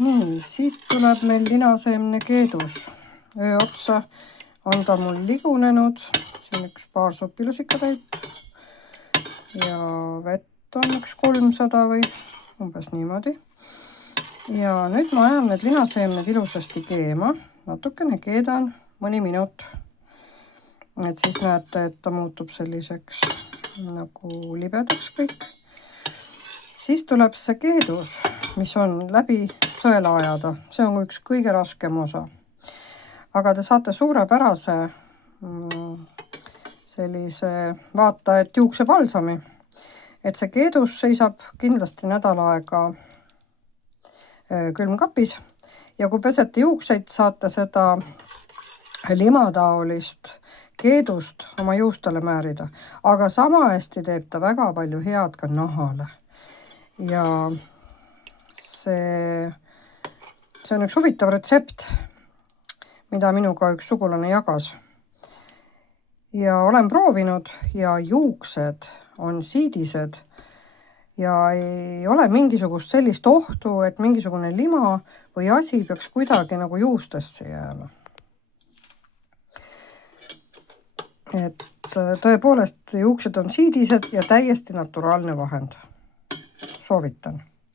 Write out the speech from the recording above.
Nii, siit tuleb meil linaseemne keedus. Öö otsa on ta mul ligunenud. Siin üks paar supilusikatäit. Ja vett on üks 300 või umbes niimoodi. Ja nüüd ma ajan need linaseemned ilusasti keema. Natukene keedan mõni minut. Et siis näete, et ta muutub selliseks nagu libedaks kõik. Siis tuleb see keedus, mis on läbi sõela ajada. See on üks kõige raskem osa. Aga te saate suurepärase sellise vaata, et juuksebalsami. Et see keedus seisab kindlasti nädal aega külmkapis. Ja kui pesete juukseid, saate seda limataolist keedust oma juustele määrida. Aga sama hästi teeb ta väga palju head ka nahale. Ja see on üks huvitav retsept, mida minuga üks sugulane jagas. Ja olen proovinud ja juuksed on siidised ja ei ole mingisugust sellist ohtu, et mingisugune lima või asi peaks kuidagi nagu juustesse jääma. Et tõepoolest juuksed on siidised ja täiesti naturaalne vahend. Soovitan.